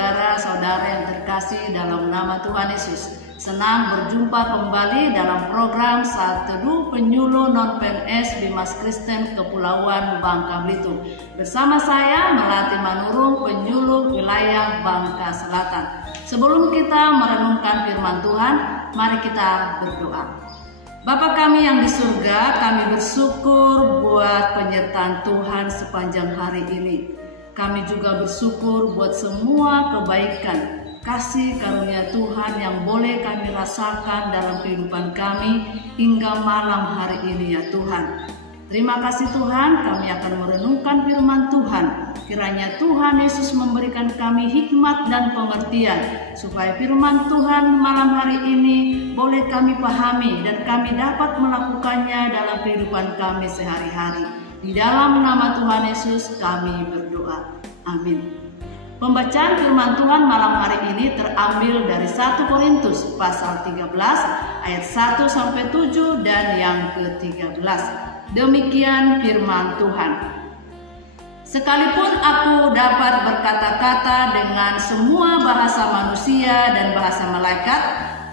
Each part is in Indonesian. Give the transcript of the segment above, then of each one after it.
saudara-saudara yang terkasih dalam nama Tuhan Yesus. Senang berjumpa kembali dalam program Saat Teduh Penyuluh Non-PNS Bimas Kristen Kepulauan Bangka Belitung. Bersama saya Melati Manurung, penyuluh wilayah Bangka Selatan. Sebelum kita merenungkan firman Tuhan, mari kita berdoa. Bapa kami yang di surga, kami bersyukur buat penyertaan Tuhan sepanjang hari ini. Kami juga bersyukur buat semua kebaikan, kasih karunia Tuhan yang boleh kami rasakan dalam kehidupan kami hingga malam hari ini ya Tuhan. Terima kasih Tuhan, kami akan merenungkan firman Tuhan. Kiranya Tuhan Yesus memberikan kami hikmat dan pengertian, supaya firman Tuhan malam hari ini boleh kami pahami dan kami dapat melakukannya dalam kehidupan kami sehari-hari. Di dalam nama Tuhan Yesus kami berdoa. Amin. Pembacaan firman Tuhan malam hari ini terambil dari 1 Korintus pasal 13 ayat 1-7 dan yang ke-13. Demikian firman Tuhan. Sekalipun aku dapat berkata-kata dengan semua bahasa manusia dan bahasa malaikat,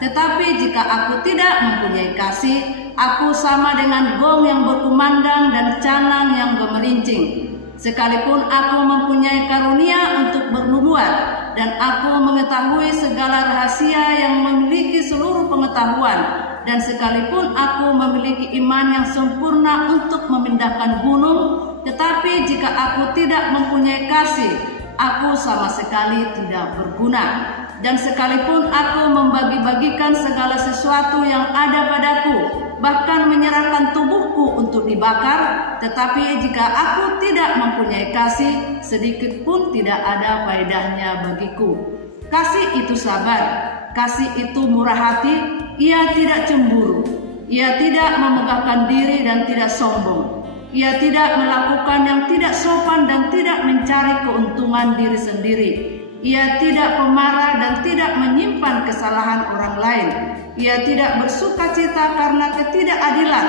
tetapi jika aku tidak mempunyai kasih, aku sama dengan gong yang berkumandang dan canang yang gemerincing. Sekalipun aku mempunyai karunia untuk bernubuat, dan aku mengetahui segala rahasia yang memiliki seluruh pengetahuan, dan sekalipun aku memiliki iman yang sempurna untuk memindahkan gunung, tetapi jika aku tidak mempunyai kasih, aku sama sekali tidak berguna. Dan sekalipun aku membagi-bagikan segala sesuatu yang ada padaku, bahkan menyerahkan tubuhku untuk dibakar, tetapi jika aku tidak mempunyai kasih, sedikit pun tidak ada faedahnya bagiku. Kasih itu sabar, kasih itu murah hati, ia tidak cemburu, ia tidak memegahkan diri dan tidak sombong, ia tidak melakukan yang tidak sopan dan tidak mencari keuntungan diri sendiri. Ia tidak pemarah dan tidak menyimpan kesalahan orang lain. Ia tidak bersukacita karena ketidakadilan,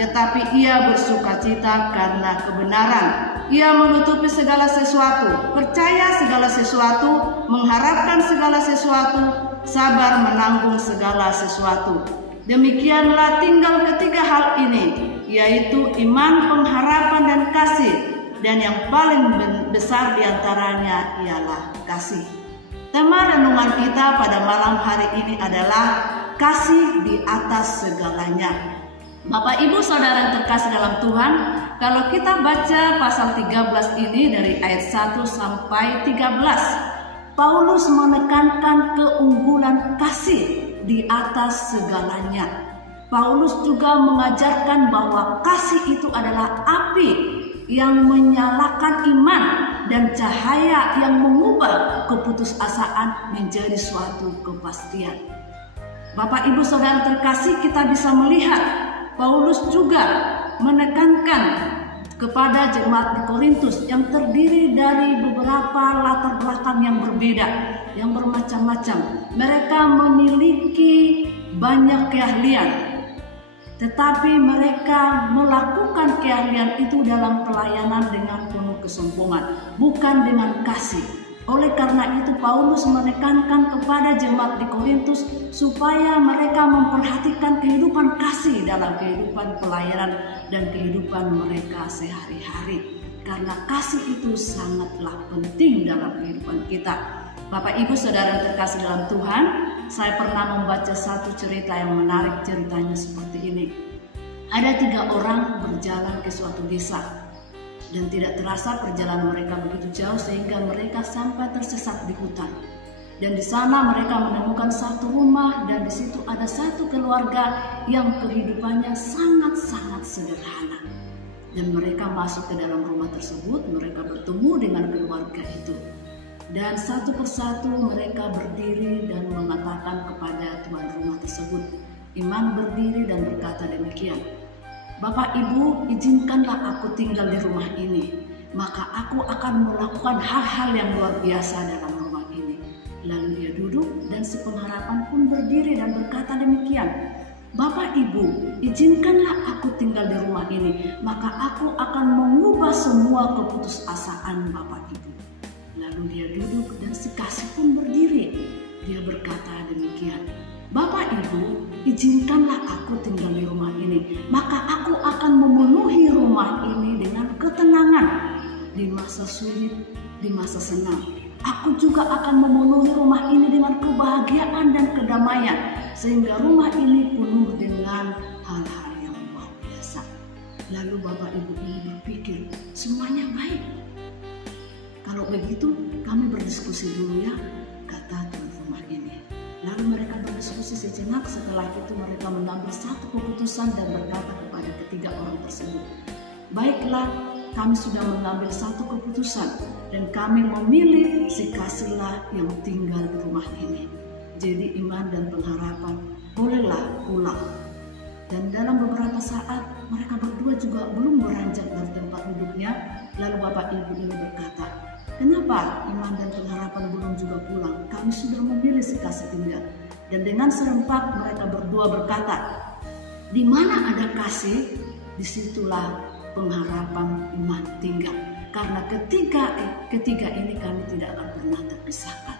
tetapi ia bersukacita karena kebenaran. Ia menutupi segala sesuatu, percaya segala sesuatu, mengharapkan segala sesuatu, sabar menanggung segala sesuatu. Demikianlah tinggal ketiga hal ini, yaitu iman, pengharapan, dan kasih. Dan yang paling besar diantaranya ialah kasih. Tema renungan kita pada malam hari ini adalah kasih di atas segalanya. Bapak Ibu Saudara yang terkasih dalam Tuhan, kalau kita baca pasal 13 ini dari ayat 1 sampai 13, Paulus menekankan keunggulan kasih di atas segalanya. Paulus juga mengajarkan bahwa kasih itu adalah api yang menyalakan iman dan cahaya yang mengubah keputusasaan menjadi suatu kepastian. Bapak Ibu Saudara terkasih, kita bisa melihat Paulus juga menekankan kepada jemaat di Korintus yang terdiri dari beberapa latar belakang yang berbeda, yang bermacam-macam. Mereka memiliki banyak keahlian, tetapi mereka melakukan keahlian itu dalam pelayanan dengan penuh kesombongan, bukan dengan kasih. Oleh karena itu Paulus menekankan kepada jemaat di Korintus supaya mereka memperhatikan kehidupan kasih dalam kehidupan pelayanan dan kehidupan mereka sehari-hari. Karena kasih itu sangatlah penting dalam kehidupan kita. Bapak Ibu Saudara yang terkasih dalam Tuhan, saya pernah membaca satu cerita yang menarik. Ceritanya seperti ini. Ada 3 orang berjalan ke suatu desa, dan tidak terasa perjalanan mereka begitu jauh sehingga mereka sampai tersesat di hutan. Dan di sana mereka menemukan satu rumah, dan di situ ada satu keluarga yang kehidupannya sangat-sangat sederhana. Dan mereka masuk ke dalam rumah tersebut, mereka bertemu dengan keluarga itu. Dan satu persatu mereka berdiri dan mengatakan kepada tuan rumah tersebut. Iman berdiri dan berkata demikian, "Bapak Ibu, izinkanlah aku tinggal di rumah ini, maka aku akan melakukan hal-hal yang luar biasa dalam rumah ini." Lalu dia duduk dan sepengharapan pun berdiri dan berkata demikian, "Bapak Ibu, izinkanlah aku tinggal di rumah ini, maka aku akan mengubah semua keputusasaan Bapak Ibu." Lalu dia duduk dan si kasih pun Dia berkata demikian, "Bapak Ibu, izinkanlah aku tinggal di rumah ini, maka aku akan memenuhi rumah ini dengan ketenangan di masa sulit, di masa senang. Aku juga akan memenuhi rumah ini dengan kebahagiaan dan kedamaian, sehingga rumah ini penuh dengan hal-hal yang luar biasa." Lalu Bapak Ibu ini berpikir, semuanya baik. Kalau begitu kami berdiskusi dulu ya, kata tuan rumah ini. Lalu mereka berdiskusi sejenak, setelah itu mereka mengambil satu keputusan dan berkata kepada ketiga orang tersebut, "Baiklah, kami sudah mengambil satu keputusan dan kami memilih si Kasihlah yang tinggal di rumah ini. Jadi Iman dan Pengharapan bolehlah pulang." Dan dalam beberapa saat mereka berdua juga belum beranjak dari tempat duduknya. Lalu Bapak Ibu ini berkata, "Kenapa Iman dan Pengharapan belum juga pulang? Kami sudah memilih si Kasih tinggal." Dan dengan serempak mereka berdua berkata, "Di mana ada kasih, disitulah pengharapan iman tinggal. Karena ketiga ini kami tidak akan pernah terpisahkan."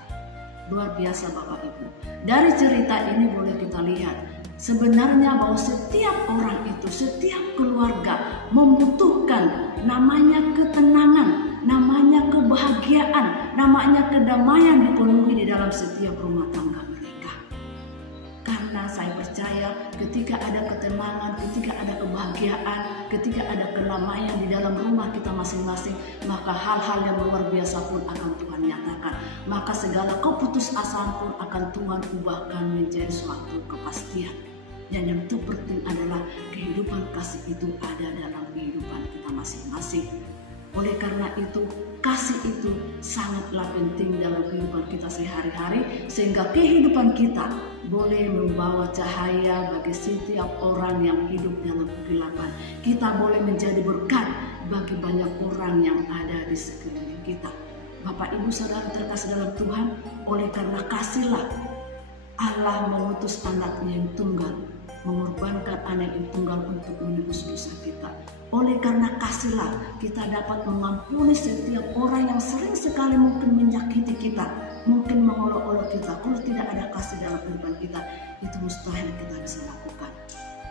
Luar biasa Bapak Ibu. Dari cerita ini boleh kita lihat sebenarnya bahwa setiap orang itu, setiap keluarga membutuhkan namanya ketenangan, namanya kebahagiaan, namanya kedamaian dipenuhi di dalam setiap rumah tangga mereka. Karena saya percaya ketika ada ketenangan, ketika ada kebahagiaan, ketika ada kedamaian di dalam rumah kita masing-masing, maka hal-hal yang luar biasa pun akan Tuhan nyatakan. Maka segala keputusasaan pun akan Tuhan ubahkan menjadi suatu kepastian. Dan yang terpenting adalah kehidupan kasih itu ada dalam kehidupan kita masing-masing. Oleh karena itu, kasih itu sangatlah penting dalam kehidupan kita sehari-hari, sehingga kehidupan kita boleh membawa cahaya bagi setiap orang yang hidup dalam kegelapan. Kita boleh menjadi berkat bagi banyak orang yang ada di sekeliling kita. Bapak Ibu Saudara terkasih dalam Tuhan, oleh karena kasihlah Allah mengutus anaknya yang tunggal, mengorbankan anak yang tunggal untuk menebus dosa kita. Oleh karena kasihlah kita dapat mengampuni setiap orang yang sering sekali mungkin menyakiti kita, mungkin mengolok-olok kita. Kalau tidak ada kasih dalam kehidupan kita, itu mustahil kita bisa lakukan.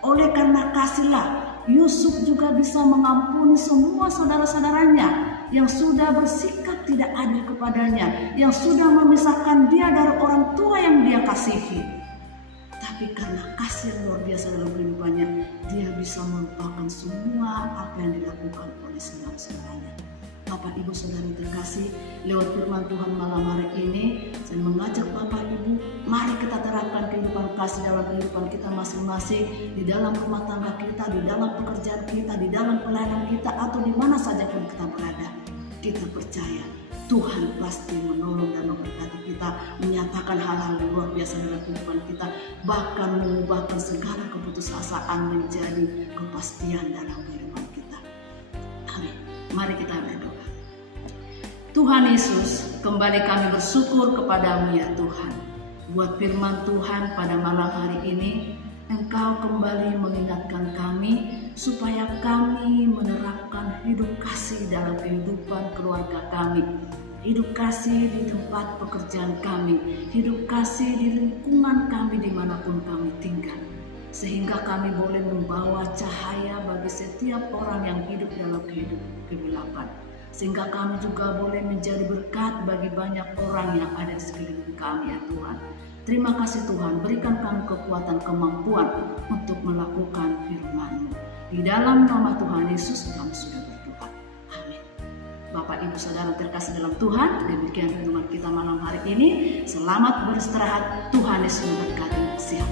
Oleh karena kasihlah Yusuf juga bisa mengampuni semua saudara-saudaranya yang sudah bersikap tidak adil kepadanya, yang sudah memisahkan dia dari orang tua yang dia kasihi. Tapi karena kasih yang luar biasa dalam kehidupannya, dia bisa melupakan semua apa yang dilakukan oleh saudara-saudaranya. Bapak Ibu Saudara terkasih, lewat firman Tuhan malam hari ini, saya mengajak Bapak Ibu, mari kita terapkan kehidupan kasih dalam kehidupan kita masing-masing, di dalam rumah tangga kita, di dalam pekerjaan kita, di dalam pelayanan kita, atau di mana saja pun kita berada. Kita percaya Tuhan pasti menolong dan memberkati kita, menyatakan hal-hal yang luar biasa dalam kehidupan kita, bahkan mengubahkan segala keputusasaan menjadi kepastian dalam kehidupan kita. Amin. Mari kita berdoa. Tuhan Yesus, kembali kami bersyukur kepadamu ya Tuhan. Buat firman Tuhan pada malam hari ini, Engkau kembali mengingatkan kami supaya kami menerapkan hidup kasih dalam kehidupan keluarga kami, hidup kasih di tempat pekerjaan kami, hidup kasih di lingkungan kami dimanapun kami tinggal, sehingga kami boleh membawa cahaya bagi setiap orang yang hidup dalam kegelapan, sehingga kami juga boleh menjadi berkat bagi banyak orang yang ada di sekeliling kami ya Tuhan. Terima kasih Tuhan, berikan kami kekuatan, kemampuan untuk melakukan firman-Mu. Di dalam nama Tuhan Yesus kami sudah berdoa. Amin. Bapak Ibu Saudara terkasih dalam Tuhan, demikian firman kita malam hari ini. Selamat beristirahat, Tuhan Yesus memberkati. Siap.